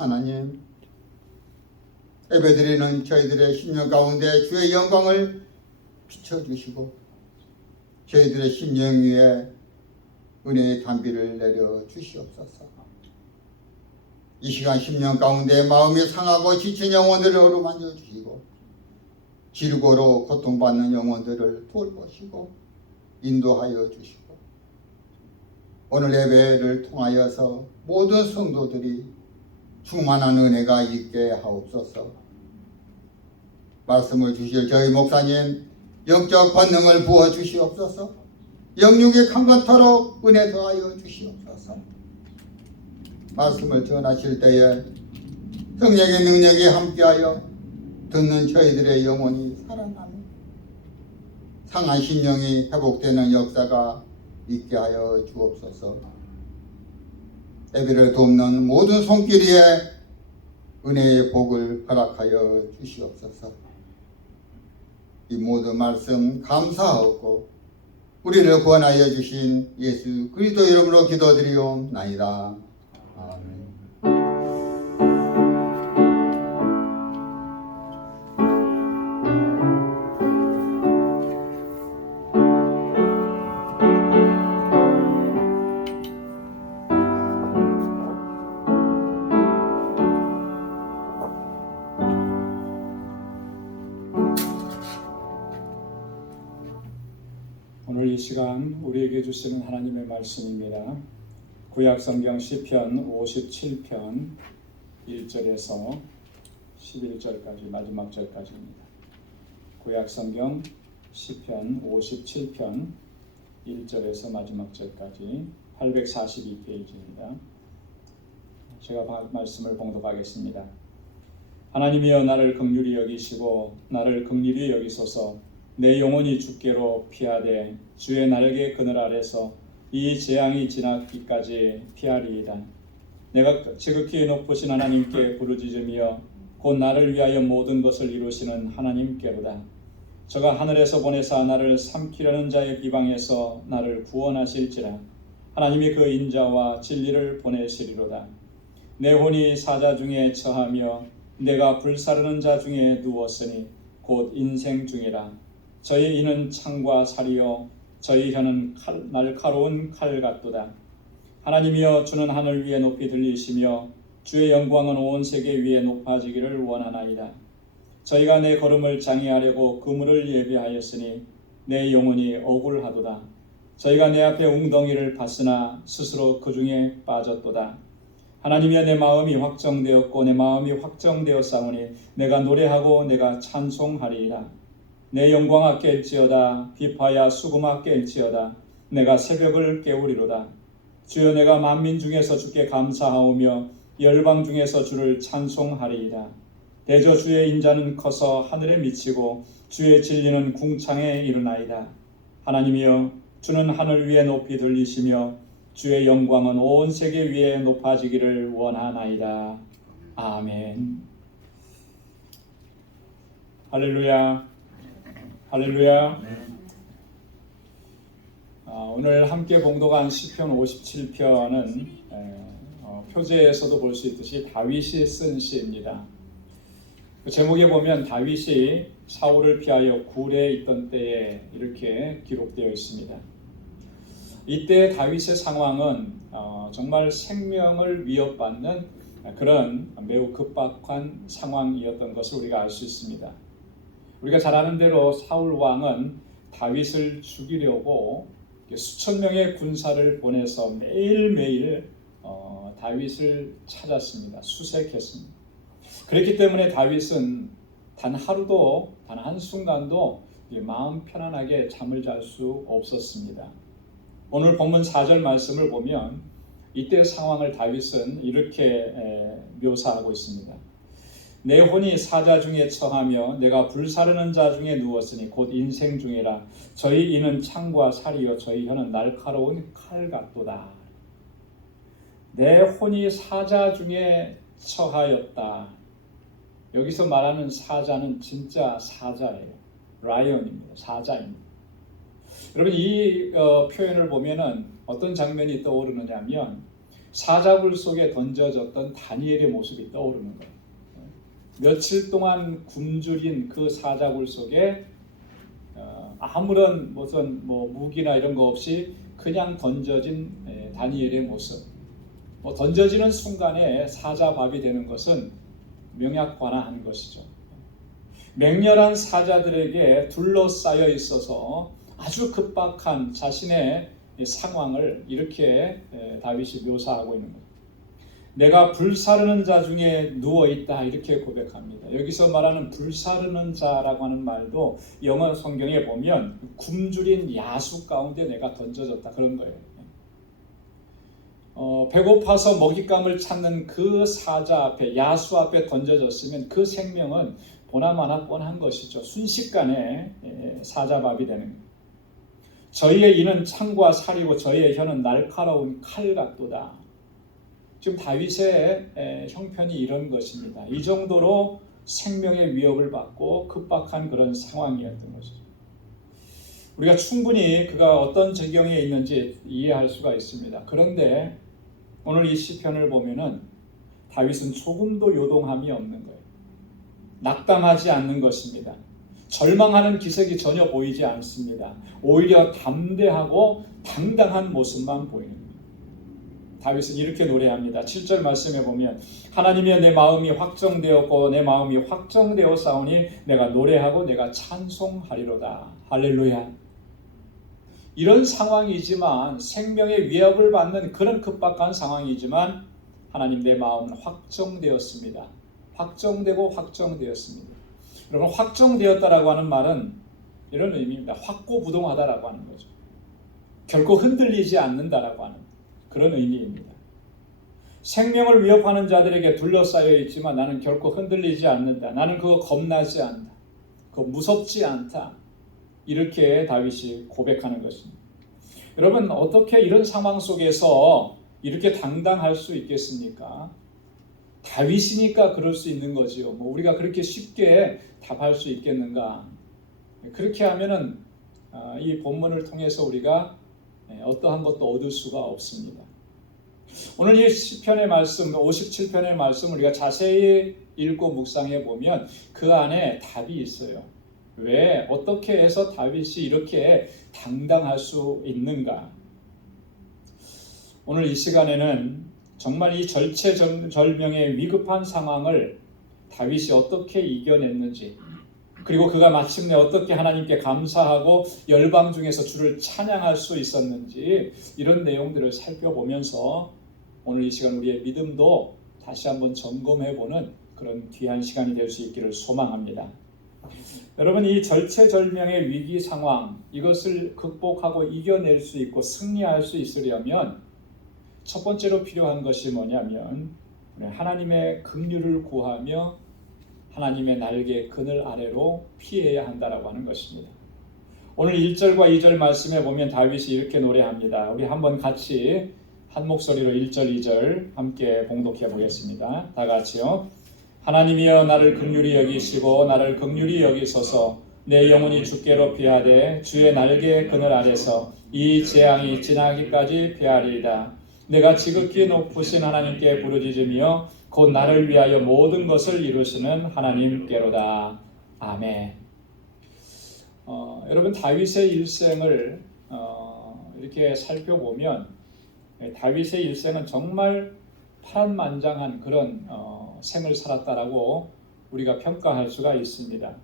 하나님, 예배드리는 저희들의 심령 가운데 주의 영광을 비춰주시고 저희들의 심령 위에 은혜의 단비를 내려 주시옵소서. 이 시간 심령 가운데 마음이 상하고 지친 영혼들을 어루만져 주시고 질고로 고통받는 영혼들을 돌보시고 인도하여 주시고 오늘 예배를 통하여서 모든 성도들이 충만한 은혜가 있게 하옵소서. 말씀을 주실 저희 목사님 영적 권능을 부어 주시옵소서. 영육이 강건토록 은혜 더하여 주시옵소서. 말씀을 전하실 때에 성령의 능력이 함께하여 듣는 저희들의 영혼이 살아나며 상한 심령이 회복되는 역사가 있게 하여 주옵소서. 예배를 돕는 모든 손길 위에 은혜의 복을 허락하여 주시옵소서. 이 모든 말씀 감사하고 우리를 구원하여 주신 예수 그리스도 이름으로 기도드리옵나이다. 아멘. 오늘 이 시간 우리에게 주시는 하나님의 말씀입니다. 구약성경 시편 57편 1절에서 11절까지 마지막 절까지입니다. 구약성경 시편 57편 1절에서 마지막 절까지 842페이지입니다. 제가 말씀을 봉독하겠습니다. 하나님이여 나를 긍휼히 여기시고 나를 긍휼히 여기소서. 내 영혼이 주께로 피하되 주의 날개 그늘 아래서 이 재앙이 지나기까지 피하리이다. 내가 지극히 높으신 하나님께 부르짖으며 곧 나를 위하여 모든 것을 이루시는 하나님께로다. 저가 하늘에서 보내사 나를 삼키려는 자의 비방에서 나를 구원하실지라. 하나님이 그 인자와 진리를 보내시리로다. 내 혼이 사자 중에 처하며 내가 불사르는 자 중에 누웠으니 곧 인생 중이라. 저희 이는 창과 살이요 저희 혀는 날카로운 칼 같도다. 하나님이여 주는 하늘 위에 높이 들리시며 주의 영광은 온 세계 위에 높아지기를 원하나이다. 저희가 내 걸음을 장애하려고 그물을 예비하였으니 내 영혼이 억울하도다. 저희가 내 앞에 웅덩이를 봤으나 스스로 그 중에 빠졌도다. 하나님이여 내 마음이 확정되었고 내 마음이 확정되었사오니 내가 노래하고 내가 찬송하리이다. 내 영광아 깰지어다. 비파야 수금아 깰지어다. 내가 새벽을 깨우리로다. 주여 내가 만민 중에서 주께 감사하오며 열방 중에서 주를 찬송하리이다. 대저 주의 인자는 커서 하늘에 미치고 주의 진리는 궁창에 이르나이다. 하나님이여 주는 하늘 위에 높이 들리시며 주의 영광은 온 세계 위에 높아지기를 원하나이다. 아멘. 할렐루야. 할렐루야. 오늘 함께 봉독한 시편 57편은 표제에서도 볼 수 있듯이 다윗이 쓴 시입니다. 그 제목에 보면 다윗이 사울을 피하여 굴에 있던 때에 이렇게 기록되어 있습니다. 이때 다윗의 상황은 정말 생명을 위협받는 그런 매우 급박한 상황이었던 것을 우리가 알 수 있습니다. 우리가 잘 아는 대로 사울 왕은 다윗을 죽이려고 수천 명의 군사를 보내서 매일매일 다윗을 찾았습니다. 수색했습니다. 그렇기 때문에 다윗은 단 하루도 단 한순간도 마음 편안하게 잠을 잘 수 없었습니다. 오늘 본문 4절 말씀을 보면 이때 상황을 다윗은 이렇게 묘사하고 있습니다. 내 혼이 사자 중에 처하며 내가 불사르는 자 중에 누웠으니 곧 인생 중이라. 저희 이는 창과 살이요 저희 혀는 날카로운 칼 같도다. 내 혼이 사자 중에 처하였다. 여기서 말하는 사자는 진짜 사자예요. 라이언입니다. 사자입니다. 여러분 이 표현을 보면은 어떤 장면이 떠오르느냐면 사자굴 속에 던져졌던 다니엘의 모습이 떠오르는 거예요. 며칠 동안 굶주린 그 사자굴 속에 아무런 무슨 무기나 이런 거 없이 그냥 던져진 다니엘의 모습. 던져지는 순간에 사자밥이 되는 것은 명약관화한 것이죠. 맹렬한 사자들에게 둘러싸여 있어서 아주 급박한 자신의 상황을 이렇게 다윗이 묘사하고 있는 거예요. 내가 불사르는 자 중에 누워있다 이렇게 고백합니다. 여기서 말하는 불사르는 자라고 하는 말도 영어 성경에 보면 굶주린 야수 가운데 내가 던져졌다 그런 거예요. 배고파서 먹잇감을 찾는 그 사자 앞에 야수 앞에 던져졌으면 그 생명은 보나마나 뻔한 것이죠. 순식간에 사자밥이 되는 거예요. 저희의 이는 창과 살이고 저희의 혀는 날카로운 칼 같도다. 지금 다윗의 형편이 이런 것입니다. 이 정도로 생명의 위협을 받고 급박한 그런 상황이었던 것이죠. 우리가 충분히 그가 어떤 지경에 있는지 이해할 수가 있습니다. 그런데 오늘 이 시편을 보면은 다윗은 조금도 요동함이 없는 거예요. 낙담하지 않는 것입니다. 절망하는 기색이 전혀 보이지 않습니다. 오히려 담대하고 당당한 모습만 보이는 거예요. 다윗은 이렇게 노래합니다. 7절 말씀에 보면 하나님이여 내 마음이 확정되었고 내 마음이 확정되어 싸우니 내가 노래하고 내가 찬송하리로다. 할렐루야. 이런 상황이지만 생명의 위협을 받는 그런 급박한 상황이지만 하나님 내 마음은 확정되었습니다. 확정되고 확정되었습니다. 여러분 확정되었다라고 하는 말은 이런 의미입니다. 확고부동하다라고 하는 거죠. 결코 흔들리지 않는다라고 하는 그런 의미입니다. 생명을 위협하는 자들에게 둘러싸여 있지만 나는 결코 흔들리지 않는다. 나는 그거 겁나지 않다. 그거 무섭지 않다. 이렇게 다윗이 고백하는 것입니다. 여러분 어떻게 이런 상황 속에서 이렇게 당당할 수 있겠습니까? 다윗이니까 그럴 수 있는 거지요. 우리가 그렇게 쉽게 답할 수 있겠는가? 그렇게 하면은 이 본문을 통해서 우리가 어떠한 것도 얻을 수가 없습니다. 오늘 이 시편의 말씀, 57편의 말씀 우리가 자세히 읽고 묵상해 보면 그 안에 답이 있어요. 왜 어떻게 해서 다윗이 이렇게 당당할 수 있는가? 오늘 이 시간에는 정말 이 절체절명의 위급한 상황을 다윗이 어떻게 이겨냈는지, 그리고 그가 마침내 어떻게 하나님께 감사하고 열방 중에서 주를 찬양할 수 있었는지 이런 내용들을 살펴보면서 오늘 이 시간 우리의 믿음도 다시 한번 점검해보는 그런 귀한 시간이 될 수 있기를 소망합니다. 여러분 이 절체절명의 위기 상황 이것을 극복하고 이겨낼 수 있고 승리할 수 있으려면 첫 번째로 필요한 것이 뭐냐면 하나님의 긍휼을 구하며 하나님의 날개 그늘 아래로 피해야 한다라고 하는 것입니다. 오늘 1절과 2절 말씀에 보면 다윗이 이렇게 노래합니다. 우리 한번 같이 한 목소리로 1절 2절 함께 봉독해 보겠습니다. 다 같이요. 하나님이여 나를 긍휼히 여기시고 나를 긍휼히 여기소서. 내 영혼이 주께로 피하되 주의 날개 그늘 아래서 이 재앙이 지나기까지 피하리이다. 내가 지극히 높으신 하나님께 부르짖으며 곧 나를 위하여 모든 것을 이루시는 하나님께로다. 아멘. 여러분 다윗의 일생을 이렇게 살펴보면 다윗의 일생은 정말 파란만장한 그런 생을 살았다라고 우리가 평가할 수가 있습니다.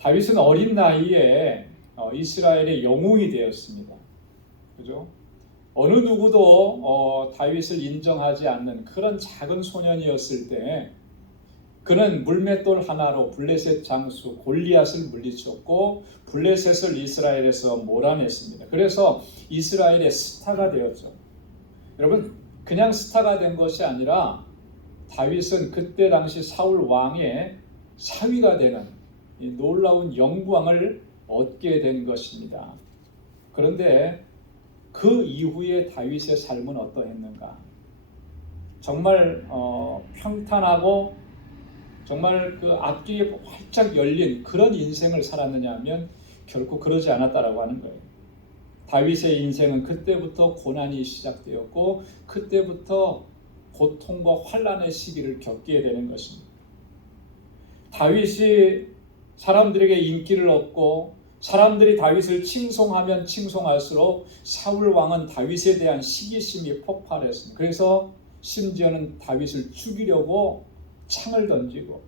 다윗은 어린 나이에 이스라엘의 영웅이 되었습니다. 그죠? 어느 누구도 다윗을 인정하지 않는 그런 작은 소년이었을 때 그는 물맷돌 하나로 블레셋 장수 골리앗을 물리쳤고 블레셋을 이스라엘에서 몰아냈습니다. 그래서 이스라엘의 스타가 되었죠. 여러분 그냥 스타가 된 것이 아니라 다윗은 그때 당시 사울 왕의 사위가 되는 이 놀라운 영광을 얻게 된 것입니다. 그런데 그 이후에 다윗의 삶은 어떠했는가? 정말 평탄하고 정말 그 앞뒤에 활짝 열린 그런 인생을 살았느냐 하면 결코 그러지 않았다라고 하는 거예요. 다윗의 인생은 그때부터 고난이 시작되었고 그때부터 고통과 환난의 시기를 겪게 되는 것입니다. 다윗이 사람들에게 인기를 얻고 사람들이 다윗을 칭송하면 칭송할수록 사울 왕은 다윗에 대한 시기심이 폭발했습니다. 그래서 심지어는 다윗을 죽이려고 창을 던지고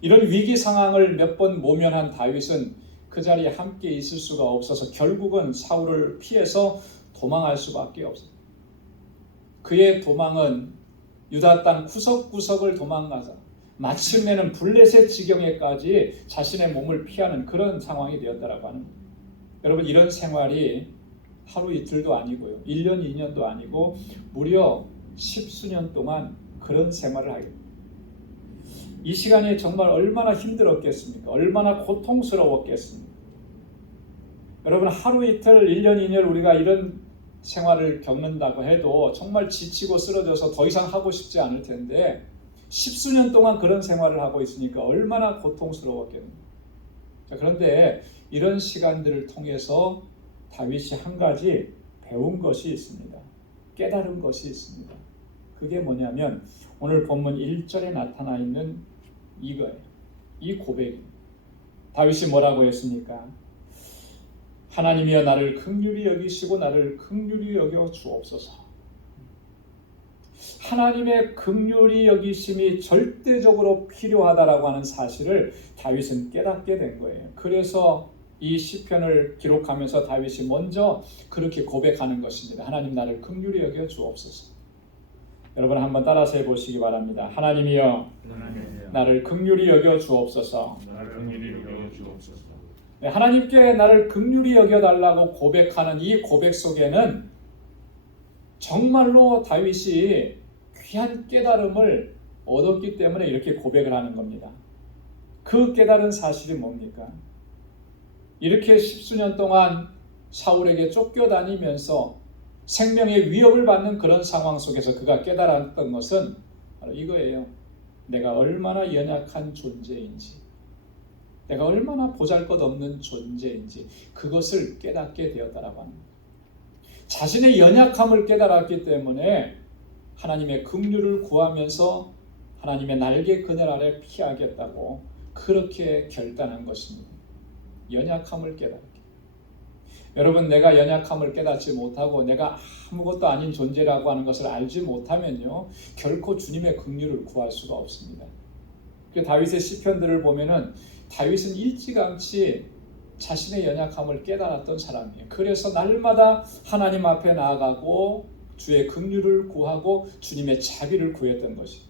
이런 위기 상황을 몇 번 모면한 다윗은 그 자리에 함께 있을 수가 없어서 결국은 사울을 피해서 도망할 수밖에 없습니다. 그의 도망은 유다 땅 구석구석을 도망가자 마침내는 블레셋 지경에까지 자신의 몸을 피하는 그런 상황이 되었다라고 하는 거예요. 여러분 이런 생활이 하루 이틀도 아니고요. 1년 2년도 아니고 무려 10수년 동안 그런 생활을 하게 됩니다. 이 시간이 정말 얼마나 힘들었겠습니까? 얼마나 고통스러웠겠습니까? 여러분 하루 이틀 1년 2년 우리가 이런 생활을 겪는다고 해도 정말 지치고 쓰러져서 더 이상 하고 싶지 않을 텐데 10수년 동안 그런 생활을 하고 있으니까 얼마나 고통스러웠겠는가. 그런데 이런 시간들을 통해서 다윗이 한 가지 배운 것이 있습니다. 깨달은 것이 있습니다. 그게 뭐냐면 오늘 본문 1절에 나타나 있는 이거예요. 이 고백입니다. 다윗이 뭐라고 했습니까? 하나님이여 나를 긍휼히 여기시고 나를 긍휼히 여겨 주옵소서. 하나님의 긍휼히 여기심이 절대적으로 필요하다라고 하는 사실을 다윗은 깨닫게 된 거예요. 그래서 이 시편을 기록하면서 다윗이 먼저 그렇게 고백하는 것입니다. 하나님 나를 긍휼히 여겨 주옵소서. 여러분 한번 따라서 해보시기 바랍니다. 하나님이여 나를 긍휼히 여겨 주옵소서. 네, 하나님께 나를 긍휼히 여겨달라고 고백하는 이 고백 속에는 정말로 다윗이 귀한 깨달음을 얻었기 때문에 이렇게 고백을 하는 겁니다. 그 깨달은 사실이 뭡니까? 이렇게 10수년 동안 사울에게 쫓겨다니면서 생명의 위협을 받는 그런 상황 속에서 그가 깨달았던 것은 바로 이거예요. 내가 얼마나 연약한 존재인지, 내가 얼마나 보잘것없는 존재인지 그것을 깨닫게 되었다라고 합니다. 자신의 연약함을 깨달았기 때문에 하나님의 긍휼을 구하면서 하나님의 날개 그늘 아래 피하겠다고 그렇게 결단한 것입니다. 연약함을 깨닫게. 여러분 내가 연약함을 깨닫지 못하고 내가 아무것도 아닌 존재라고 하는 것을 알지 못하면요 결코 주님의 긍휼을 구할 수가 없습니다. 그 다윗의 시편들을 보면은 다윗은 일찌감치 자신의 연약함을 깨달았던 사람이에요. 그래서 날마다 하나님 앞에 나아가고 주의 긍휼을 구하고 주님의 자비를 구했던 것이에요.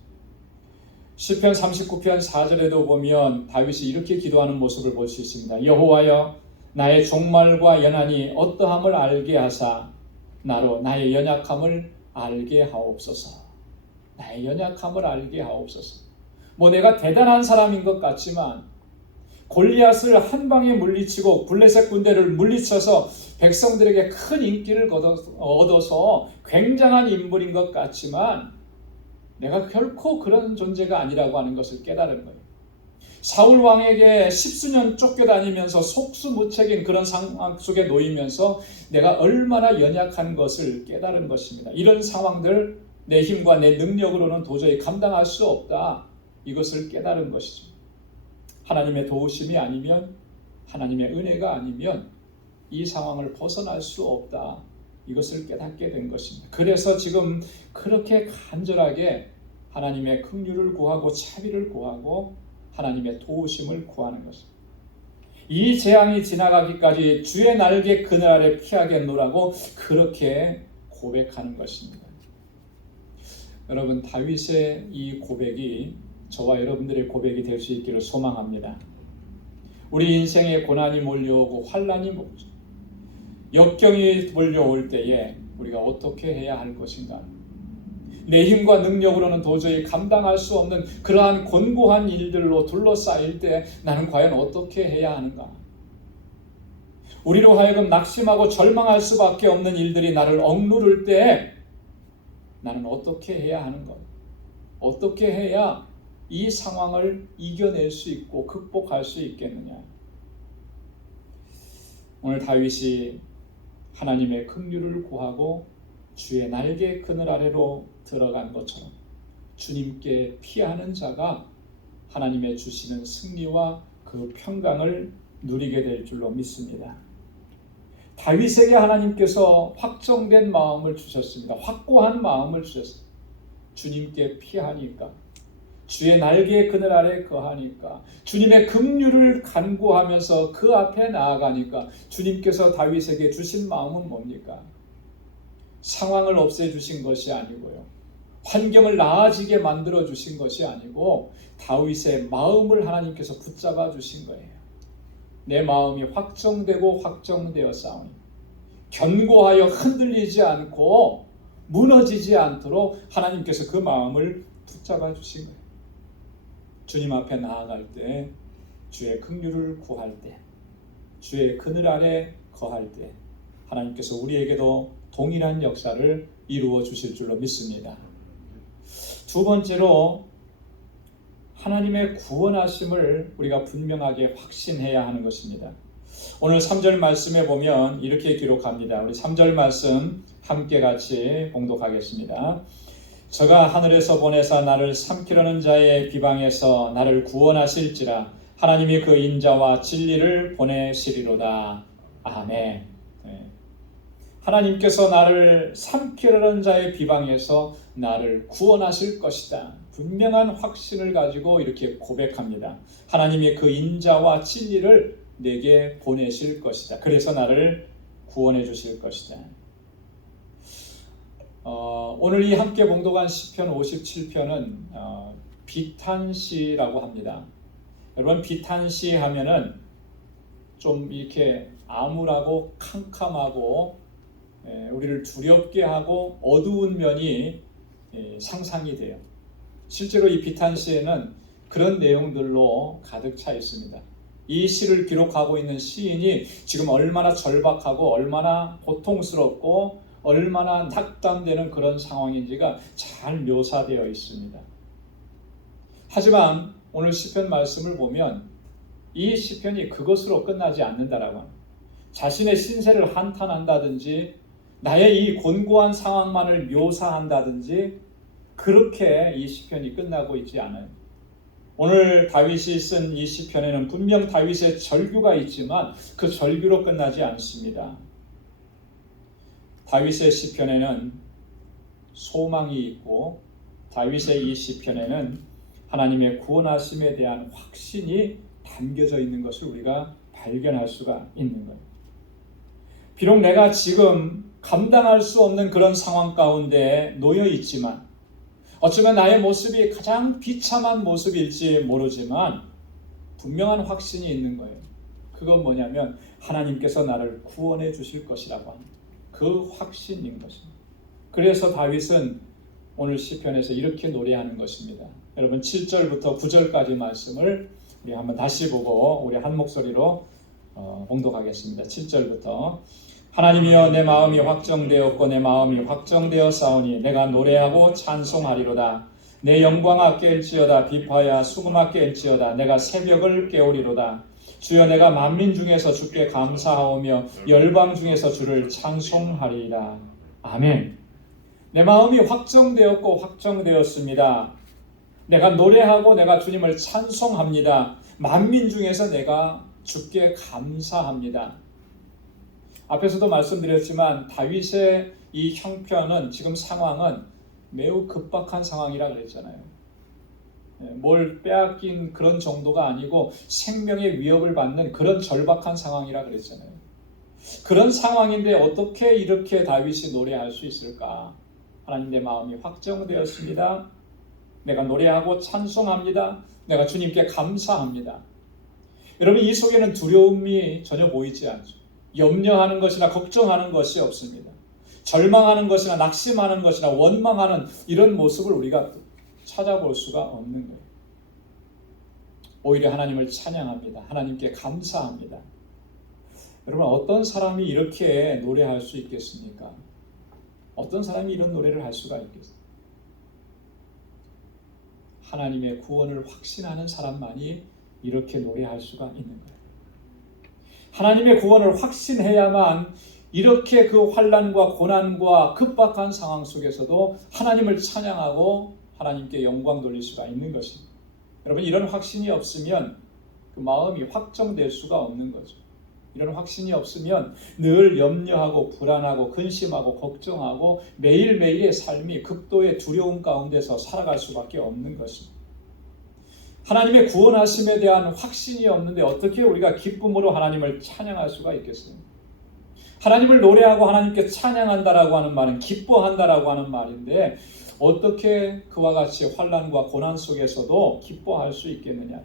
시편 39편 4절에도 보면 다윗이 이렇게 기도하는 모습을 볼 수 있습니다. 여호와여 나의 종말과 연한이 어떠함을 알게 하사 나로 나의 연약함을 알게 하옵소서. 나의 연약함을 알게 하옵소서. 뭐 내가 대단한 사람인 것 같지만 골리앗을 한 방에 물리치고 블레셋 군대를 물리쳐서 백성들에게 큰 인기를 얻어서 굉장한 인물인 것 같지만 내가 결코 그런 존재가 아니라고 하는 것을 깨달은 거예요. 사울 왕에게 10수년 쫓겨다니면서 속수무책인 그런 상황 속에 놓이면서 내가 얼마나 연약한 것을 깨달은 것입니다. 이런 상황들 내 힘과 내 능력으로는 도저히 감당할 수 없다. 이것을 깨달은 것이죠. 하나님의 도우심이 아니면 하나님의 은혜가 아니면 이 상황을 벗어날 수 없다. 이것을 깨닫게 된 것입니다. 그래서 지금 그렇게 간절하게 하나님의 긍휼을 구하고 자비를 구하고 하나님의 도우심을 구하는 것입니다. 이 재앙이 지나가기까지 주의 날개 그늘 아래 피하겠노라고 그렇게 고백하는 것입니다. 여러분 다윗의 이 고백이 저와 여러분들의 고백이 될 수 있기를 소망합니다. 우리 인생에 고난이 몰려오고 환난이 역경이 몰려올 때에 우리가 어떻게 해야 할 것인가? 내 힘과 능력으로는 도저히 감당할 수 없는 그러한 곤고한 일들로 둘러싸일 때 나는 과연 어떻게 해야 하는가? 우리로 하여금 낙심하고 절망할 수밖에 없는 일들이 나를 억누를 때 나는 어떻게 해야 하는가? 어떻게 해야 이 상황을 이겨낼 수 있고 극복할 수 있겠느냐? 오늘 다윗이 하나님의 긍휼을 구하고 주의 날개 그늘 아래로 들어간 것처럼 주님께 피하는 자가 하나님의 주시는 승리와 그 평강을 누리게 될 줄로 믿습니다. 다윗에게 하나님께서 확정된 마음을 주셨습니다. 확고한 마음을 주셨습니다. 주님께 피하니까, 주의 날개의 그늘 아래 거하니까, 주님의 긍휼을 간구하면서 그 앞에 나아가니까 주님께서 다윗에게 주신 마음은 뭡니까? 상황을 없애주신 것이 아니고요, 환경을 나아지게 만들어 주신 것이 아니고 다윗의 마음을 하나님께서 붙잡아 주신 거예요. 내 마음이 확정되고 확정되어 싸우니 견고하여 흔들리지 않고 무너지지 않도록 하나님께서 그 마음을 붙잡아 주신 거예요. 주님 앞에 나아갈 때, 주의 긍휼을 구할 때, 주의 그늘 아래 거할 때 하나님께서 우리에게도 동일한 역사를 이루어 주실 줄로 믿습니다. 두 번째로 하나님의 구원하심을 우리가 분명하게 확신해야 하는 것입니다. 오늘 3절 말씀에 보면 이렇게 기록합니다. 우리 3절 말씀 함께 같이 봉독하겠습니다. 저가 하늘에서 보내사 나를 삼키려는 자의 비방에서 나를 구원하실지라 하나님이 그 인자와 진리를 보내시리로다. 아멘. 하나님께서 나를 삼키려는 자의 비방에서 나를 구원하실 것이다. 분명한 확신을 가지고 이렇게 고백합니다. 하나님이 그 인자와 진리를 내게 보내실 것이다. 그래서 나를 구원해 주실 것이다. 오늘 이 함께 봉독한 시편 57편은 비탄시라고 합니다. 여러분, 비탄시 하면은 좀 이렇게 암울하고 캄캄하고 우리를 두렵게 하고 어두운 면이 상상이 돼요. 실제로 이 비탄시에는 그런 내용들로 가득 차 있습니다. 이 시를 기록하고 있는 시인이 지금 얼마나 절박하고 얼마나 고통스럽고 얼마나 낙담되는 그런 상황인지가 잘 묘사되어 있습니다. 하지만 오늘 시편 말씀을 보면 이 시편이 그것으로 끝나지 않는다라고 합니다. 자신의 신세를 한탄한다든지 나의 이 곤고한 상황만을 묘사한다든지 그렇게 이 시편이 끝나고 있지 않아요. 오늘 다윗이 쓴 이 시편에는 분명 다윗의 절규가 있지만 그 절규로 끝나지 않습니다. 다윗의 시편에는 소망이 있고 다윗의 이 시편에는 하나님의 구원하심에 대한 확신이 담겨져 있는 것을 우리가 발견할 수가 있는 거예요. 비록 내가 지금 감당할 수 없는 그런 상황 가운데 놓여 있지만 어쩌면 나의 모습이 가장 비참한 모습일지 모르지만 분명한 확신이 있는 거예요. 그건 뭐냐면 하나님께서 나를 구원해 주실 것이라고 합니다. 그 확신인 것입니다. 그래서 다윗은 오늘 시편에서 이렇게 노래하는 것입니다. 여러분 7절부터 9절까지 말씀을 우리 한번 다시 보고 우리 한 목소리로 봉독하겠습니다. 7절부터 하나님이여 내 마음이 확정되었고 내 마음이 확정되어 싸우니 내가 노래하고 찬송하리로다. 내 영광아 깰지어다. 비파야 수금아 깰지어다. 내가 새벽을 깨우리로다. 주여 내가 만민 중에서 주께 감사하오며 열방 중에서 주를 찬송하리이다. 아멘. 내 마음이 확정되었고 확정되었습니다. 내가 노래하고 내가 주님을 찬송합니다. 만민 중에서 내가 주께 감사합니다. 앞에서도 말씀드렸지만 다윗의 이 형편은 지금 상황은 매우 급박한 상황이라 그랬잖아요. 뭘 빼앗긴 그런 정도가 아니고 생명의 위협을 받는 그런 절박한 상황이라 그랬잖아요. 그런 상황인데 어떻게 이렇게 다윗이 노래할 수 있을까? 하나님 내 마음이 확정되었습니다. 내가 노래하고 찬송합니다. 내가 주님께 감사합니다. 여러분 이 속에는 두려움이 전혀 보이지 않죠. 염려하는 것이나 걱정하는 것이 없습니다. 절망하는 것이나 낙심하는 것이나 원망하는 이런 모습을 우리가 찾아볼 수가 없는 거예요. 오히려 하나님을 찬양합니다. 하나님께 감사합니다. 여러분 어떤 사람이 이렇게 노래할 수 있겠습니까? 어떤 사람이 이런 노래를 할 수가 있겠습니까? 하나님의 구원을 확신하는 사람만이 이렇게 노래할 수가 있는 거예요. 하나님의 구원을 확신해야만 이렇게 그 환난과 고난과 급박한 상황 속에서도 하나님을 찬양하고 하나님께 영광 돌릴 수가 있는 것입니다. 여러분, 이런 확신이 없으면 그 마음이 확정될 수가 없는 거죠. 이런 확신이 없으면 늘 염려하고 불안하고 근심하고 걱정하고 매일매일의 삶이 극도의 두려움 가운데서 살아갈 수밖에 없는 것입니다. 하나님의 구원하심에 대한 확신이 없는데 어떻게 우리가 기쁨으로 하나님을 찬양할 수가 있겠습니까? 하나님을 노래하고 하나님께 찬양한다라고 하는 말은 기뻐한다라고 하는 말인데 어떻게 그와 같이 환난과 고난 속에서도 기뻐할 수 있겠느냐?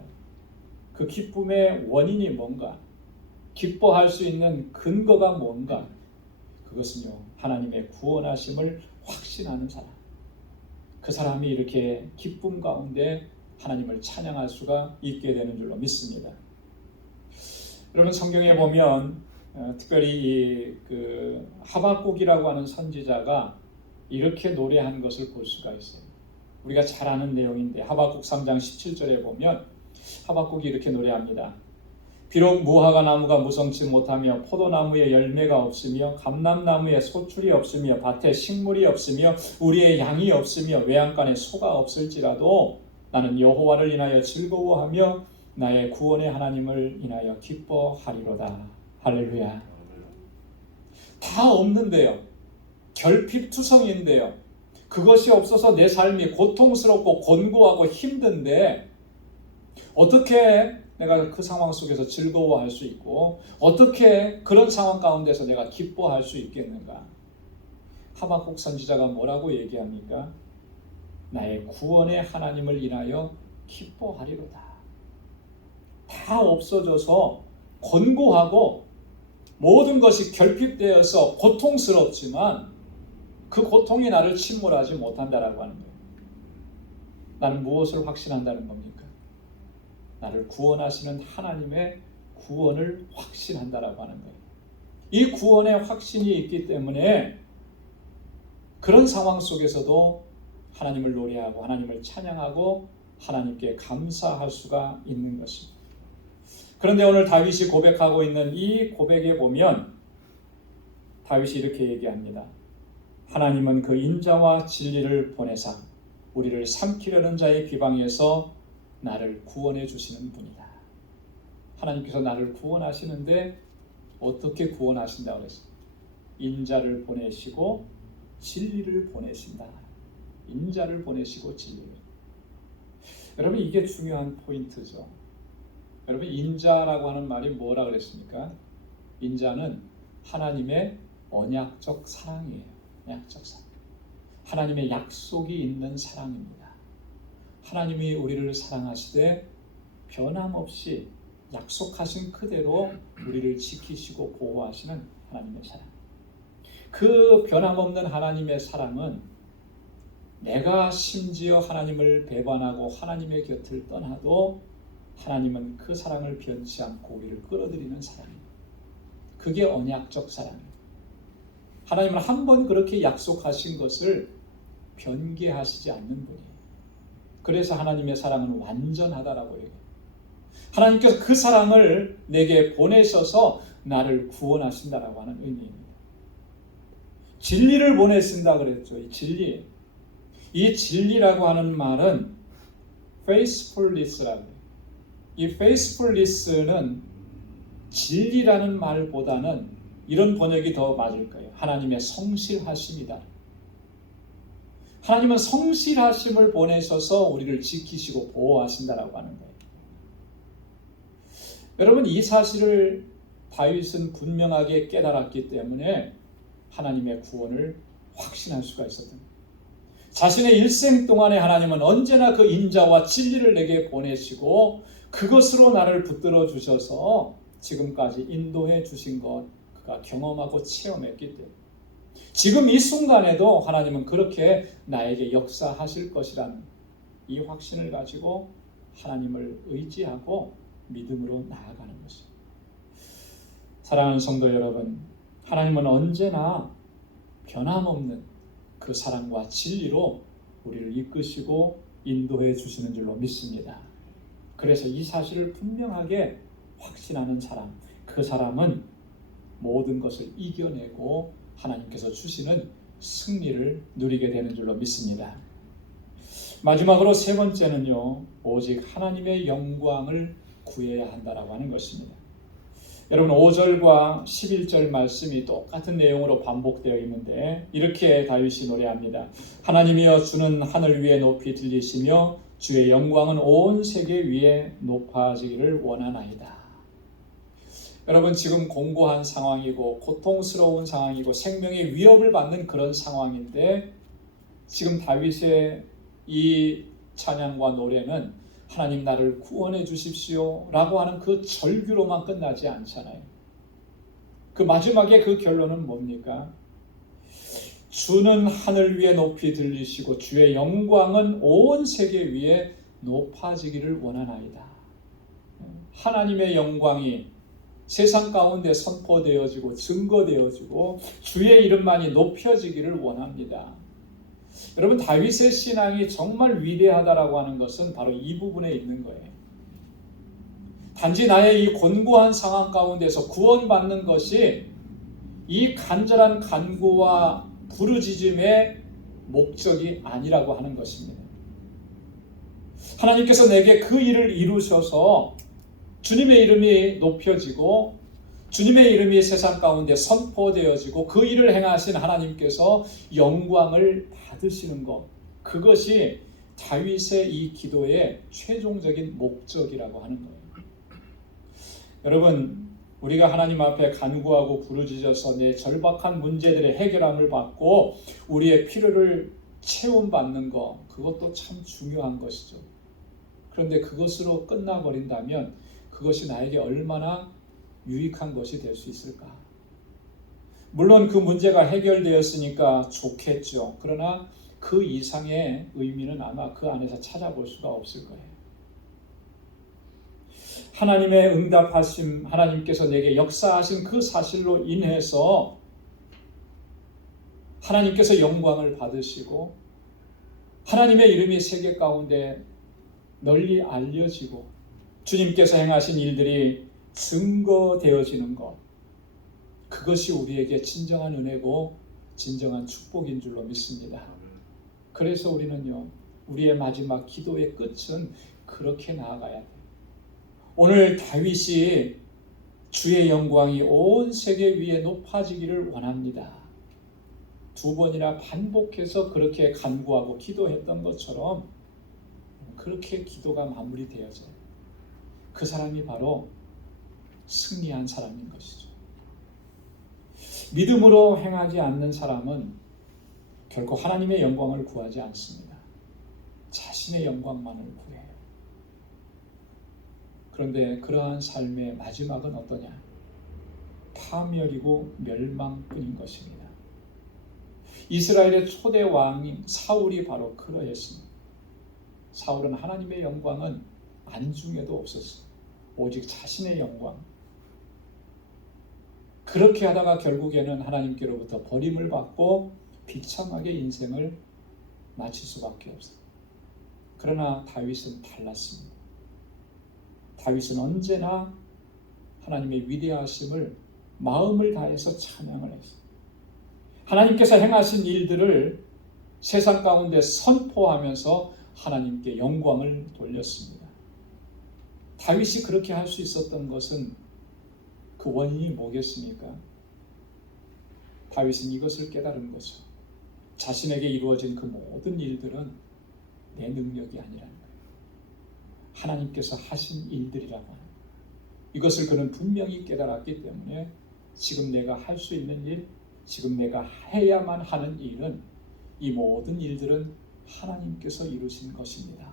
그 기쁨의 원인이 뭔가? 기뻐할 수 있는 근거가 뭔가? 그것은요, 하나님의 구원하심을 확신하는 사람. 그 사람이 이렇게 기쁨 가운데 하나님을 찬양할 수가 있게 되는 줄로 믿습니다. 여러분, 성경에 보면 특별히 그 하박국이라고 하는 선지자가 이렇게 노래한 것을 볼 수가 있어요. 우리가 잘 아는 내용인데 하박국 3장 17절에 보면 하박국이 이렇게 노래합니다. 비록 무화과 나무가 무성치 못하며 포도나무에 열매가 없으며 감람나무에 소출이 없으며 밭에 식물이 없으며 우리의 양이 없으며 외양간에 소가 없을지라도 나는 여호와를 인하여 즐거워하며 나의 구원의 하나님을 인하여 기뻐하리로다. 할렐루야. 다 없는데요. 결핍투성인데요. 그것이 없어서 내 삶이 고통스럽고 곤고하고 힘든데 어떻게 내가 그 상황 속에서 즐거워할 수 있고 어떻게 그런 상황 가운데서 내가 기뻐할 수 있겠는가? 하박국 선지자가 뭐라고 얘기합니까? 나의 구원의 하나님을 인하여 기뻐하리로다. 다 없어져서 곤고하고 모든 것이 결핍되어서 고통스럽지만 그 고통이 나를 침몰하지 못한다라고 하는 거예요. 나는 무엇을 확신한다는 겁니까? 나를 구원하시는 하나님의 구원을 확신한다라고 하는 거예요. 이 구원의 확신이 있기 때문에 그런 상황 속에서도 하나님을 노래하고 하나님을 찬양하고 하나님께 감사할 수가 있는 것입니다. 그런데 오늘 다윗이 고백하고 있는 이 고백에 보면 다윗이 이렇게 얘기합니다. 하나님은 그 인자와 진리를 보내사 우리를 삼키려는 자의 비방에서 나를 구원해 주시는 분이다. 하나님께서 나를 구원하시는데 어떻게 구원하신다고 그랬어요? 인자를 보내시고 진리를 보내신다. 인자를 보내시고 진리를. 여러분, 이게 중요한 포인트죠. 여러분, 인자라고 하는 말이 뭐라 그랬습니까? 인자는 하나님의 언약적 사랑이에요. 언약적 사랑. 하나님의 약속이 있는 사랑입니다. 하나님이 우리를 사랑하시되 변함없이 약속하신 그대로 우리를 지키시고 보호하시는 하나님의 사랑. 그 변함없는 하나님의 사랑은 내가 심지어 하나님을 배반하고 하나님의 곁을 떠나도 하나님은 그 사랑을 변치 않고 우리를 끌어들이는 사랑입니다. 그게 언약적 사랑이에요. 하나님은 한 번 그렇게 약속하신 것을 변개하시지 않는 분이에요. 그래서 하나님의 사랑은 완전하다라고 얘기해요. 하나님께서 그 사랑을 내게 보내셔서 나를 구원하신다라고 하는 의미입니다. 진리를 보내신다 그랬죠. 이 진리. 이 진리라고 하는 말은 faithfulness라고 해요. 이 faithfulness는 진리라는 말보다는 이런 번역이 더 맞을 거예요. 하나님의 성실하심이다. 하나님은 성실하심을 보내셔서 우리를 지키시고 보호하신다라고 하는 거예요. 여러분, 이 사실을 다윗은 분명하게 깨달았기 때문에 하나님의 구원을 확신할 수가 있었던 거예요. 자신의 일생 동안에 하나님은 언제나 그 인자와 진리를 내게 보내시고 그것으로 나를 붙들어 주셔서 지금까지 인도해 주신 것 그가 경험하고 체험했기 때문에 지금 이 순간에도 하나님은 그렇게 나에게 역사하실 것이라는 이 확신을 가지고 하나님을 의지하고 믿음으로 나아가는 것입니다. 사랑하는 성도 여러분, 하나님은 언제나 변함없는 그 사랑과 진리로 우리를 이끄시고 인도해 주시는 줄로 믿습니다. 그래서 이 사실을 분명하게 확신하는 사람, 그 사람은 모든 것을 이겨내고 하나님께서 주시는 승리를 누리게 되는 줄로 믿습니다. 마지막으로 세 번째는요, 오직 하나님의 영광을 구해야 한다라고 하는 것입니다. 여러분 5절과 11절 말씀이 똑같은 내용으로 반복되어 있는데 이렇게 다윗이 노래합니다. 하나님이여 주는 하늘 위에 높이 들리시며 주의 영광은 온 세계 위에 높아지기를 원하나이다. 여러분 지금 공고한 상황이고 고통스러운 상황이고 생명의 위협을 받는 그런 상황인데 지금 다윗의 이 찬양과 노래는 하나님 나를 구원해 주십시오 라고 하는 그 절규로만 끝나지 않잖아요. 그 마지막에 그 결론은 뭡니까? 주는 하늘 위에 높이 들리시고 주의 영광은 온 세계 위에 높아지기를 원하나이다. 하나님의 영광이 세상 가운데 선포되어지고 증거되어지고 주의 이름만이 높여지기를 원합니다. 여러분 다윗의 신앙이 정말 위대하다라고 하는 것은 바로 이 부분에 있는 거예요. 단지 나의 이 곤고한 상황 가운데서 구원받는 것이 이 간절한 간구와 부르짖음의 목적이 아니라고 하는 것입니다. 하나님께서 내게 그 일을 이루셔서 주님의 이름이 높여지고 주님의 이름이 세상 가운데 선포되어지고 그 일을 행하신 하나님께서 영광을 받으시는 것, 그것이 다윗의 이 기도의 최종적인 목적이라고 하는 거예요. 여러분 우리가 하나님 앞에 간구하고 부르짖어서 내 절박한 문제들의 해결함을 받고 우리의 필요를 채움받는 것, 그것도 참 중요한 것이죠. 그런데 그것으로 끝나버린다면 그것이 나에게 얼마나 유익한 것이 될 수 있을까? 물론 그 문제가 해결되었으니까 좋겠죠. 그러나 그 이상의 의미는 아마 그 안에서 찾아볼 수가 없을 거예요. 하나님의 응답하심, 하나님께서 내게 역사하신 그 사실로 인해서 하나님께서 영광을 받으시고 하나님의 이름이 세계 가운데 널리 알려지고 주님께서 행하신 일들이 증거되어지는 것, 그것이 우리에게 진정한 은혜고 진정한 축복인 줄로 믿습니다. 그래서 우리는요, 우리의 마지막 기도의 끝은 그렇게 나아가야 돼요. 오늘 다윗이 주의 영광이 온 세계 위에 높아지기를 원합니다. 두 번이나 반복해서 그렇게 간구하고 기도했던 것처럼 그렇게 기도가 마무리되어져요. 그 사람이 바로 승리한 사람인 것이죠. 믿음으로 행하지 않는 사람은 결코 하나님의 영광을 구하지 않습니다. 자신의 영광만을 구해요. 그런데 그러한 삶의 마지막은 어떠냐? 파멸이고 멸망뿐인 것입니다. 이스라엘의 초대 왕인 사울이 바로 그러했습니다. 사울은 하나님의 영광은 안중에도 없었어요. 오직 자신의 영광. 그렇게 하다가 결국에는 하나님께로부터 버림을 받고 비참하게 인생을 마칠 수밖에 없어요. 그러나 다윗은 달랐습니다. 다윗은 언제나 하나님의 위대하심을 마음을 다해서 찬양을 했어요. 하나님께서 행하신 일들을 세상 가운데 선포하면서 하나님께 영광을 돌렸습니다. 다윗이 그렇게 할 수 있었던 것은 그 원인이 뭐겠습니까? 다윗은 이것을 깨달은 거죠. 자신에게 이루어진 그 모든 일들은 내 능력이 아니라는 거예요. 하나님께서 하신 일들이라고 하는 거예요. 이것을 그는 분명히 깨달았기 때문에 지금 내가 할 수 있는 일, 지금 내가 해야만 하는 일은 이 모든 일들은 하나님께서 이루신 것입니다.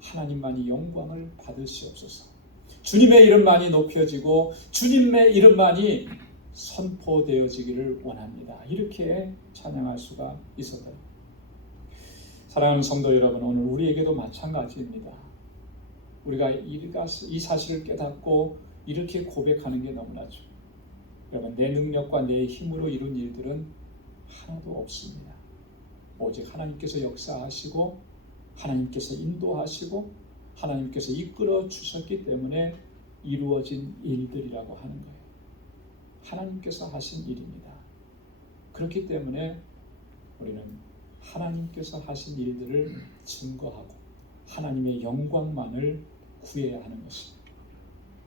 하나님만이 영광을 받으시옵소서. 주님의 이름만이 높여지고 주님의 이름만이 선포되어지기를 원합니다. 이렇게 찬양할 수가 있었다. 사랑하는 성도 여러분, 오늘 우리에게도 마찬가지입니다. 우리가 이 사실을 깨닫고 이렇게 고백하는 게 너무나죠. 여러분, 내 능력과 내 힘으로 이룬 일들은 하나도 없습니다. 오직 하나님께서 역사하시고 하나님께서 인도하시고 하나님께서 이끌어 주셨기 때문에 이루어진 일들이라고 하는 거예요. 하나님께서 하신 일입니다. 그렇기 때문에 우리는 하나님께서 하신 일들을 증거하고 하나님의 영광만을 구해야 하는 것입니다.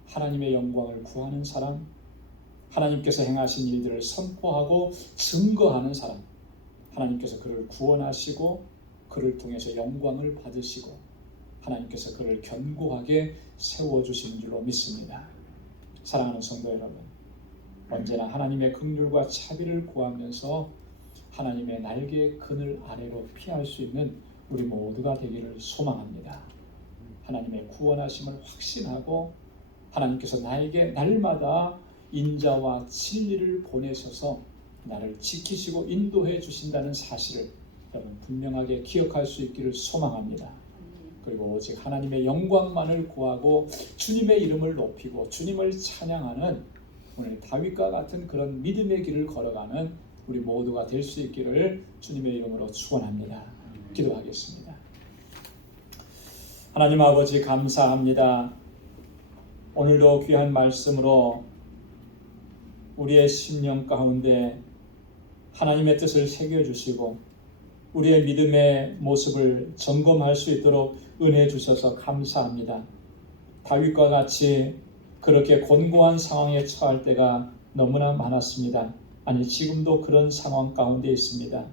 하나님의 영광을 구하는 사람, 하나님께서 행하신 일들을 선포하고 증거하는 사람, 하나님께서 그를 구원하시고 그를 통해서 영광을 받으시고 하나님께서 그를 견고하게 세워주시는 줄로 믿습니다. 사랑하는 성도 여러분, 언제나 하나님의 긍휼과 자비를 구하면서 하나님의 날개의 그늘 아래로 피할 수 있는 우리 모두가 되기를 소망합니다. 하나님의 구원하심을 확신하고 하나님께서 나에게 날마다 인자와 진리를 보내셔서 나를 지키시고 인도해 주신다는 사실을 여러분 분명하게 기억할 수 있기를 소망합니다. 그리고 오직 하나님의 영광만을 구하고 주님의 이름을 높이고 주님을 찬양하는 오늘 다윗과 같은 그런 믿음의 길을 걸어가는 우리 모두가 될 수 있기를 주님의 이름으로 축원합니다. 기도하겠습니다. 하나님 아버지 감사합니다. 오늘도 귀한 말씀으로 우리의 심령 가운데 하나님의 뜻을 새겨주시고 우리의 믿음의 모습을 점검할 수 있도록 은혜 주셔서 감사합니다. 다윗과 같이 그렇게 곤고한 상황에 처할 때가 너무나 많았습니다. 아니 지금도 그런 상황 가운데 있습니다.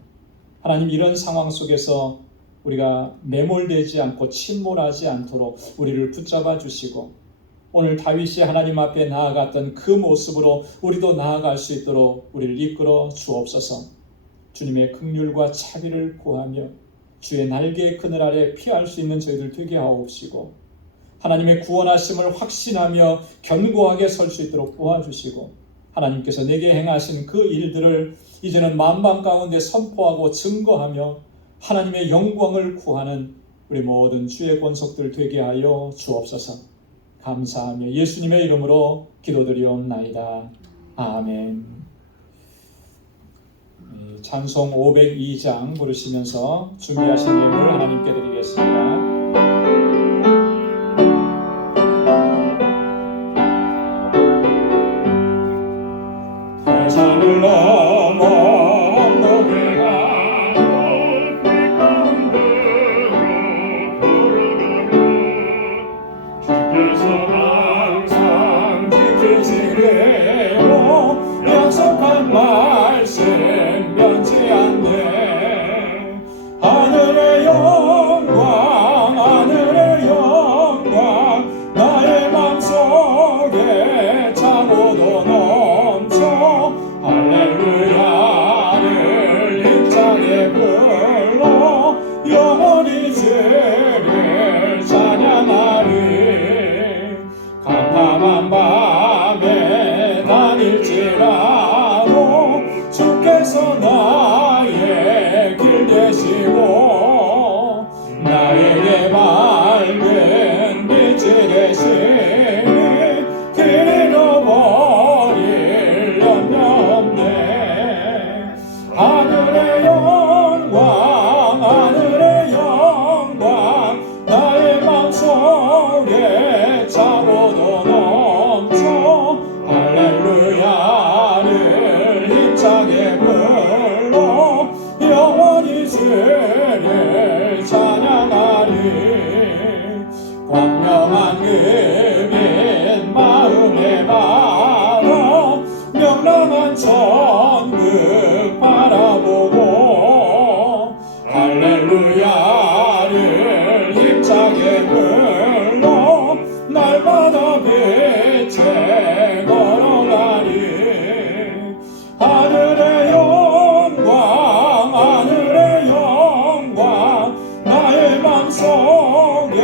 하나님 이런 상황 속에서 우리가 매몰되지 않고 침몰하지 않도록 우리를 붙잡아 주시고 오늘 다윗이 하나님 앞에 나아갔던 그 모습으로 우리도 나아갈 수 있도록 우리를 이끌어 주옵소서. 주님의 긍휼과 자비를 구하며 주의 날개의 그늘 아래 피할 수 있는 저희들 되게 하옵시고 하나님의 구원하심을 확신하며 견고하게 설 수 있도록 도와주시고 하나님께서 내게 행하신 그 일들을 이제는 만방 가운데 선포하고 증거하며 하나님의 영광을 구하는 우리 모든 주의 권속들 되게 하여 주옵소서. 감사하며 예수님의 이름으로 기도드리옵나이다. 아멘. 찬송 502장 부르시면서 준비하신 예물 하나님께 드리겠습니다. 대산을 넘어 언덕에 가고 가운데로 걸어가며 주께서 항상 지키시리로 약속한 말씀 변치 않네. 하늘의 영광 하늘의 영광 나의 맘속에 차고도 넘쳐 할렐루야를 힘차게 불러 영원히 주를 찬양하리. 캄캄한 밤에 다닐지라도 주께서 나의 길 되시고 나에게 밝은 빛이 되시니 길 잃어버릴 염려 없네. 하늘의 영광 하늘의 영광 나의 맘속에 차고도 넘쳐 할렐루야를 힘차게 불러 영원히 주를 찬양하리. 광명한 금인 마음에 바라 명랑한 천국 바라보고 할렐루야를 힘차게 불러 날마다 빛에 걸어가리. 하늘의 영광 하늘의 영광 나의 맘속에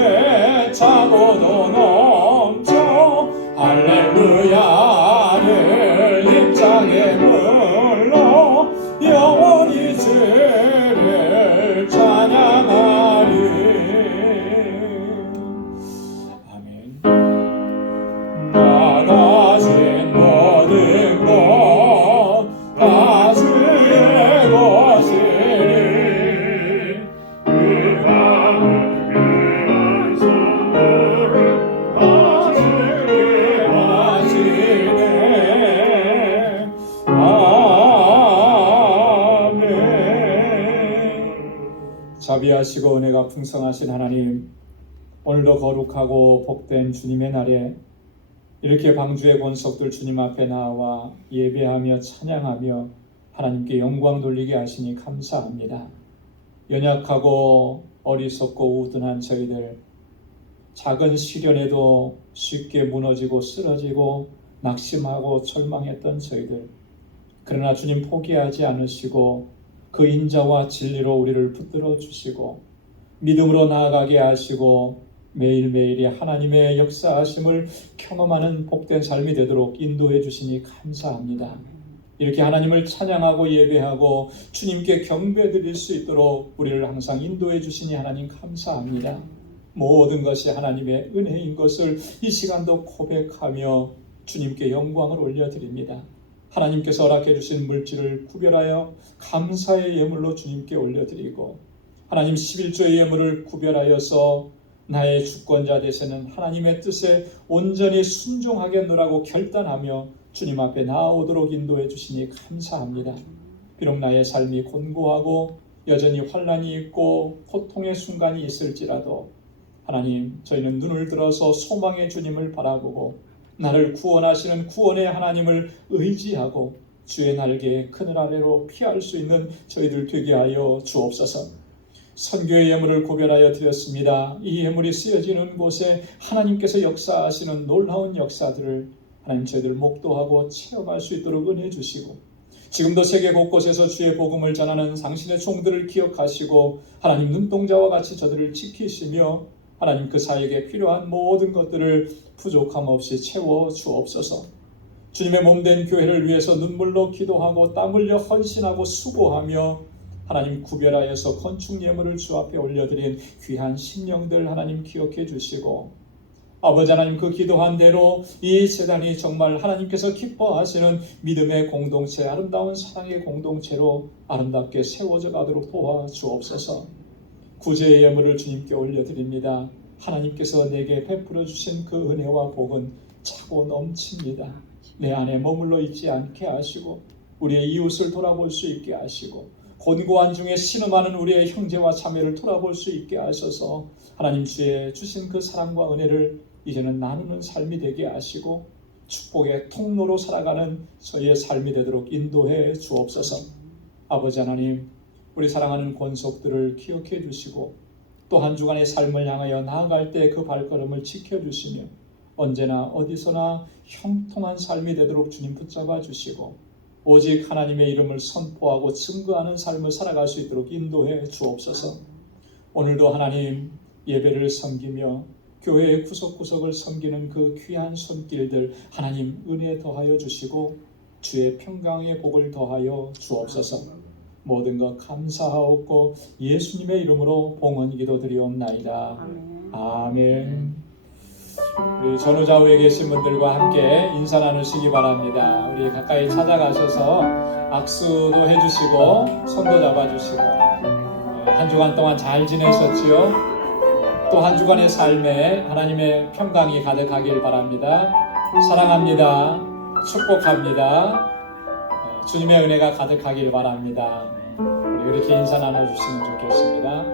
차고도 귀하시고 은혜가 풍성하신 하나님, 오늘도 거룩하고 복된 주님의 날에 이렇게 방주의 권속들 주님 앞에 나와 예배하며 찬양하며 하나님께 영광 돌리게 하시니 감사합니다. 연약하고 어리석고 우둔한 저희들, 작은 시련에도 쉽게 무너지고 쓰러지고 낙심하고 절망했던 저희들, 그러나 주님 포기하지 않으시고 그 인자와 진리로 우리를 붙들어 주시고 믿음으로 나아가게 하시고 매일매일이 하나님의 역사하심을 경험하는 복된 삶이 되도록 인도해 주시니 감사합니다. 이렇게 하나님을 찬양하고 예배하고 주님께 경배 드릴 수 있도록 우리를 항상 인도해 주시니 하나님 감사합니다. 모든 것이 하나님의 은혜인 것을 이 시간도 고백하며 주님께 영광을 올려드립니다. 하나님께서 허락해 주신 물질을 구별하여 감사의 예물로 주님께 올려드리고, 하나님 11조의 예물을 구별하여서 나의 주권자 되시는 하나님의 뜻에 온전히 순종하겠노라고 결단하며 주님 앞에 나아오도록 인도해 주시니 감사합니다. 비록 나의 삶이 곤고하고 여전히 환난이 있고 고통의 순간이 있을지라도 하나님, 저희는 눈을 들어서 소망의 주님을 바라보고 나를 구원하시는 구원의 하나님을 의지하고 주의 날개에 그늘 아래로 피할 수 있는 저희들 되게 하여 주옵소서. 선교의 예물을 구별하여 드렸습니다. 이 예물이 쓰여지는 곳에 하나님께서 역사하시는 놀라운 역사들을 하나님 저희들 목도하고 체험할 수 있도록 은혜 주시고, 지금도 세계 곳곳에서 주의 복음을 전하는 당신의 종들을 기억하시고 하나님 눈동자와 같이 저들을 지키시며 하나님 그 사역에 필요한 모든 것들을 부족함 없이 채워 주옵소서. 주님의 몸된 교회를 위해서 눈물로 기도하고 땀 흘려 헌신하고 수고하며 하나님 구별하여서 건축 예물을 주 앞에 올려드린 귀한 심령들 하나님 기억해 주시고, 아버지 하나님 그 기도한 대로 이 재단이 정말 하나님께서 기뻐하시는 믿음의 공동체, 아름다운 사랑의 공동체로 아름답게 세워져 가도록 도와주옵소서. 구제의 예물을 주님께 올려드립니다. 하나님께서 내게 베풀어 주신 그 은혜와 복은 차고 넘칩니다. 내 안에 머물러 있지 않게 하시고 우리의 이웃을 돌아볼 수 있게 하시고 곤고한 중에 신음하는 우리의 형제와 자매를 돌아볼 수 있게 하셔서 하나님 주의 주신 그 사랑과 은혜를 이제는 나누는 삶이 되게 하시고 축복의 통로로 살아가는 저희의 삶이 되도록 인도해 주옵소서. 아버지 하나님, 우리 사랑하는 권속들을 기억해 주시고 또 한 주간의 삶을 향하여 나아갈 때 그 발걸음을 지켜주시며 언제나 어디서나 형통한 삶이 되도록 주님 붙잡아 주시고 오직 하나님의 이름을 선포하고 증거하는 삶을 살아갈 수 있도록 인도해 주옵소서. 오늘도 하나님 예배를 섬기며 교회의 구석구석을 섬기는 그 귀한 손길들 하나님 은혜 더하여 주시고 주의 평강의 복을 더하여 주옵소서. 모든 것 감사하옵고 예수님의 이름으로 봉헌 기도드리옵나이다. 아멘. 우리 전후좌우에 계신 분들과 함께 인사 나누시기 바랍니다. 우리 가까이 찾아가셔서 악수도 해주시고 손도 잡아주시고, 한 주간 동안 잘 지내셨지요? 또 한 주간의 삶에 하나님의 평강이 가득하길 바랍니다. 사랑합니다. 축복합니다. 주님의 은혜가 가득하길 바랍니다. 우리 이렇게 인사 나눠주시면 좋겠습니다.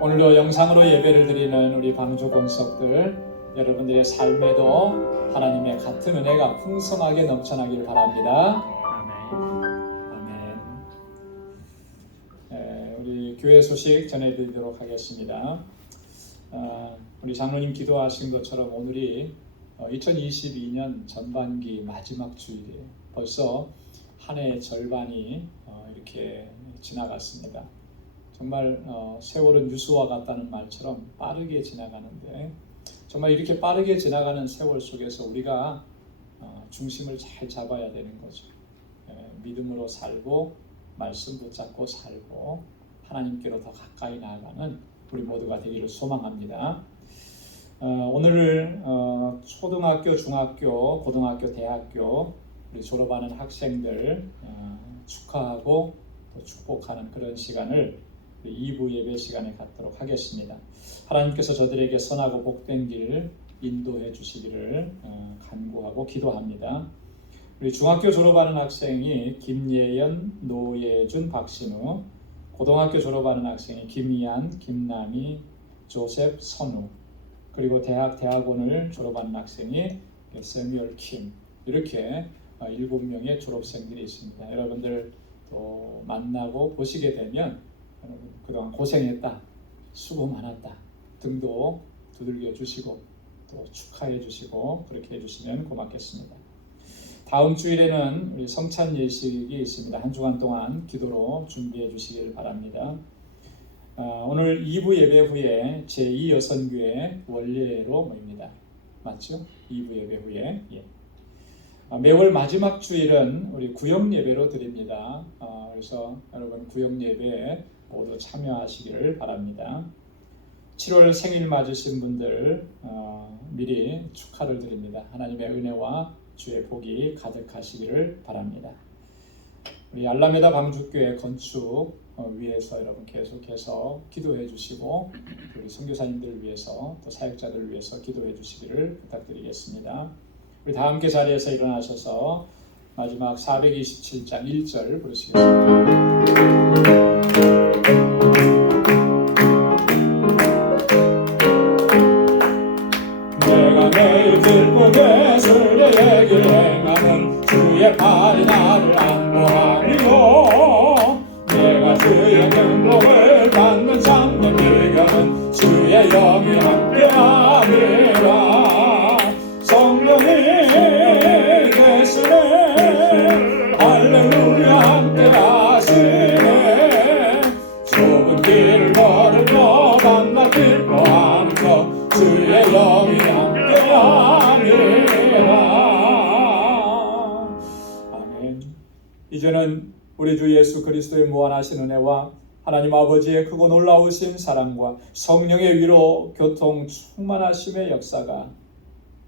오늘도 영상으로 예배를 드리는 우리 방주 권속들, 여러분들의 삶에도 하나님의 같은 은혜가 풍성하게 넘쳐나길 바랍니다. 아멘. 우리 교회 소식 전해드리도록 하겠습니다. 우리 장로님 기도하신 것처럼 오늘이 2022년 전반기 마지막 주일이에요. 벌써 한 해의 절반이 이렇게 지나갔습니다. 정말 세월은 유수와 같다는 말처럼 빠르게 지나가는데, 정말 이렇게 빠르게 지나가는 세월 속에서 우리가 중심을 잘 잡아야 되는 거죠. 믿음으로 살고 말씀 붙잡고 살고 하나님께로 더 가까이 나아가는 우리 모두가 되기를 소망합니다. 오늘 초등학교, 중학교, 고등학교, 대학교 우리 졸업하는 학생들 축하하고 또 축복하는 그런 시간을 2부 예배 시간에 갖도록 하겠습니다. 하나님께서 저들에게 선하고 복된 길 인도해 주시기를 간구하고 기도합니다. 우리 중학교 졸업하는 학생이 김예연, 노예준, 박신우, 고등학교 졸업하는 학생이 김이한, 김남희, 조셉, 선우, 그리고 대학원을 졸업하는 학생이 세뮤얼 킴, 이렇게 7명의 졸업생들이 있습니다. 여러분들 또 만나고 보시게 되면 여러분 그동안 고생했다, 수고 많았다 등도 두들겨 주시고 또 축하해 주시고 그렇게 해주시면 고맙겠습니다. 다음 주일에는 우리 성찬 예식이 있습니다. 한 주간 동안 기도로 준비해 주시길 바랍니다. 오늘 2부 예배 후에 제2여선교회 원례로 모입니다. 맞죠? 2부 예배 후에. 예. 매월 마지막 주일은 우리 구역 예배로 드립니다. 그래서 여러분 구역 예배에 모두 참여하시기를 바랍니다. 7월 생일 맞으신 분들 미리 축하를 드립니다. 하나님의 은혜와 주의 복이 가득하시기를 바랍니다. 우리 알라메다 방주교회 건축 위해서 여러분 계속해서 기도해 주시고 우리 선교사님들을 위해서 또 사역자들을 위해서 기도해 주시기를 부탁드리겠습니다. 우리 다 함께 자리에서 일어나셔서 마지막 427장 1절 부르시겠습니다. 내가 매일 들고 술의 길 행하는 주의 팔이 나를 안보하리요. 내가 주의 능복을 받는 참된 비결은 주의 영이 함께하리라. 성령이 계시네 할렐루야 함께하시네. 좁은 길을 걸으며 밤낮 기뻐하는 것 주의 영이 함께하리라. 아멘. 이제는 우리 주 예수 그리스도의 무한하신 은혜와 하나님 아버지의 크고 놀라우신 사랑과 성령의 위로 교통 충만하심의 역사가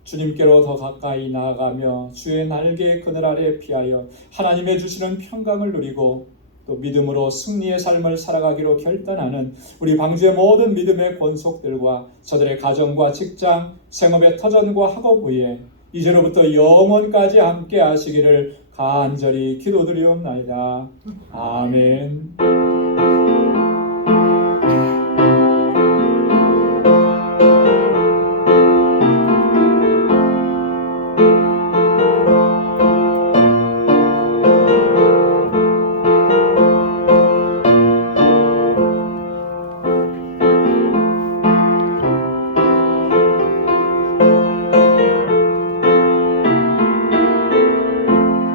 주님께로 더 가까이 나아가며 주의 날개 그늘 아래 피하여 하나님의 주시는 평강을 누리고 또 믿음으로 승리의 삶을 살아가기로 결단하는 우리 방주의 모든 믿음의 권속들과 저들의 가정과 직장, 생업의 터전과 학업부에 이제로부터 영원까지 함께 하시기를 간절히 기도드리옵나이다. 아멘.